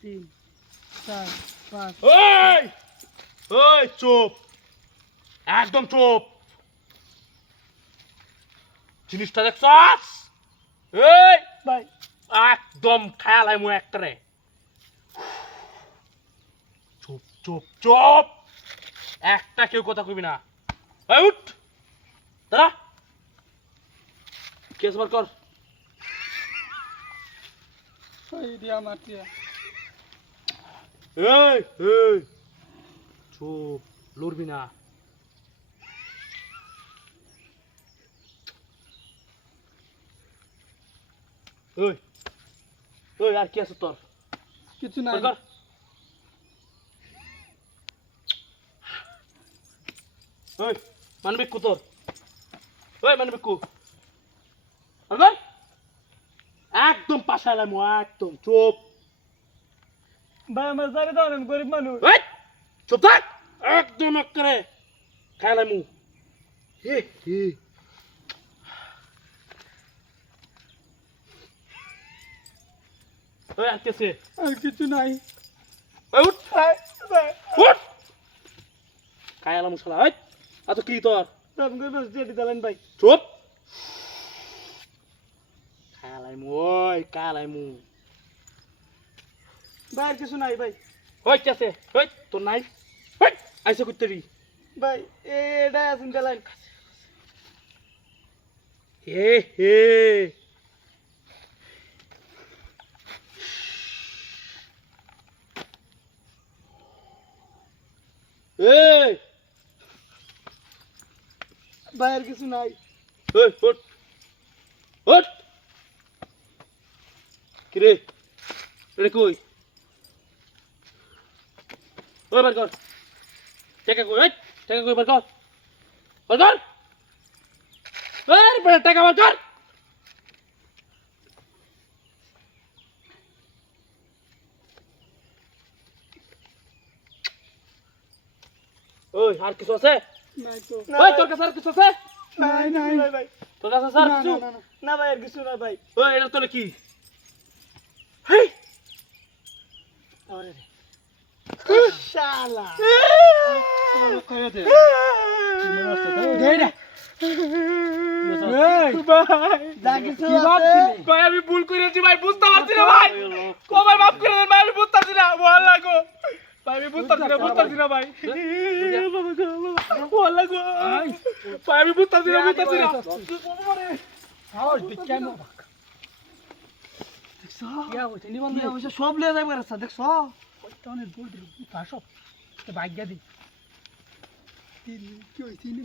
3 4 5 ওই ওই চুপ একদম চুপ জিনিসটা দেখছস এই ভাই একদম খেয়াল হয় মু একটারে চুপ চুপ চুপ একটা কেউ কথা কইবি না এই উঠ দাঁড়া কেস বার কর এই দিয়া মাটিয়া এই এই চুপ লড়বি না ওই ওই আর কি আছে তোর কিছু নাই বার কর ওই মানবিক কু তোর ওই মানবিক কু বার কর একদম পাশে এলাম একদম চুপ ভাই আমার সারে দাও আমি গরিব মানুষ ওই চুপ থাক একদম করে খাইলাম মু হে হে ওই আর কি আছে আর কিছু নাই ওই উঠ ভাই ভাই উঠ খাইলাম শালা ওই আতো কি তোর আমি গরিব যেটি দিলেন ভাই চুপ খাইলাম ওই খাইলাম ভাই আর কিছু নাই ভাই ওই কি আছে ওই তোর নাই ওই আইসা করতে রি ভাই এটা আছেন দিলেন হে হে এই ভাই আর কিছু নাই ওই উঠ উঠ কিরে রে কই ওই বার কর টাকা কই ওই টাকা কই বার কর বার কর এই বড় টাকা বার কর ওই আর কিছু আছে নাই তো ওই তোর কাছে আর কিছু আছে নাই নাই ভাই ভাই তোর কাছে আছে আর না কিছু না না না ভাই আর কিছু না ভাই ওই এটা তোর কি হেই আরে শালা কইয়া দে দেইরা এই ভাই যা কিছু আছে ভাই আমি ভুল করেছি ভাই বুঝতে পারছি না ভাই কবে মাফ করে দেন ভাই আমি বুঝতে পারছি না ভালো লাগো ভাই আমি বুঝতে পারছি না ভাই ভালো লাগো ভাই আমি বুঝতে পারছি না সাহস বিজ্ঞান দেখছ ইয়া হইছে নি বন্ধু হইছে সব লিয়ে যাইবার আছে দেখছ কইতে অনেক দূর দূর পাসব তো ভাগ্য দি কি হইছে নি